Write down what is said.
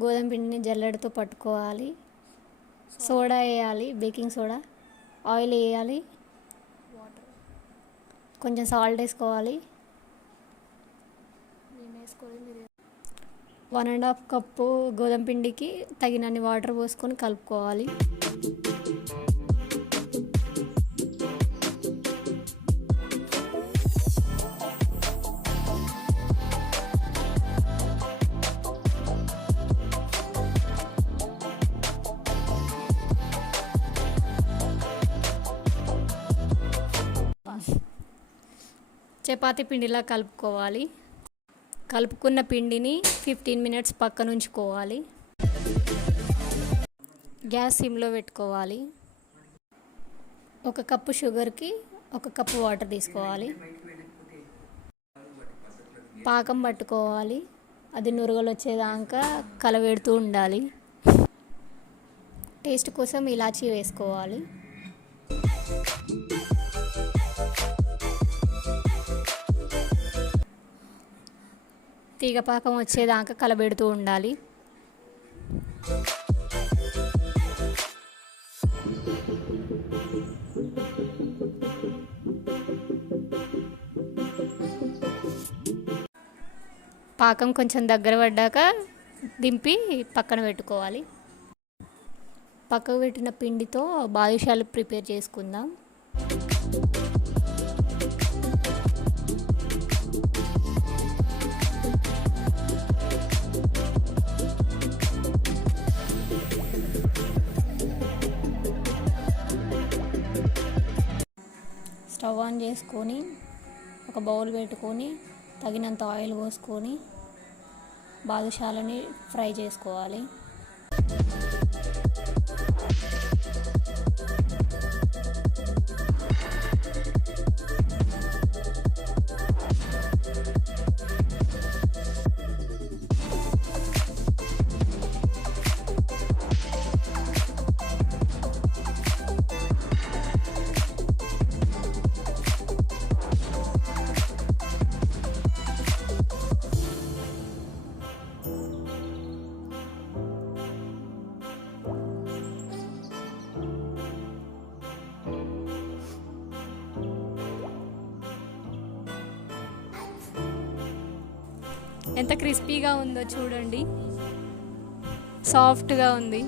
గోధుమ పిండిని జల్లెడతో పట్టుకోవాలి. సోడా వేయాలి, బేకింగ్ సోడా, ఆయిల్ వేయాలి, కొంచెం సాల్ట్ వేసుకోవాలి. 1.5 కప్పు గోధుమ పిండికి తగినన్ని వాటర్ పోసుకొని కలుపుకోవాలి. చపాతీ పిండిలా కలుపుకోవాలి. కలుపుకున్న పిండిని 15 మినిట్స్ పక్కన ఉంచుకోవాలి. గ్యాస్ సిమ్లో పెట్టుకోవాలి. 1 కప్పు షుగర్కి 1 కప్పు వాటర్ తీసుకోవాలి. పాకం పట్టుకోవాలి. అది నురగలు వచ్చేదాకా కలబెడుతూ ఉండాలి. టేస్ట్ కోసం ఇలాచీ వేసుకోవాలి. తీగ పాకం వచ్చేదాకా కలబెడుతూ ఉండాలి. పాకం కొంచెం దగ్గర పడ్డాక దింపి పక్కన పెట్టుకోవాలి. పక్కకు పెట్టిన పిండితో బాదుషాలు ప్రిపేర్ చేసుకుందాం. స్టవ్ ఆన్ చేసుకొని ఒక బౌల్ పెట్టుకొని తగినంత ఆయిల్ పోసుకొని బాదుషాలని ఫ్రై చేసుకోవాలి. ఎంత క్రిస్పీగా ఉందో చూడండి, సాఫ్ట్గా ఉంది.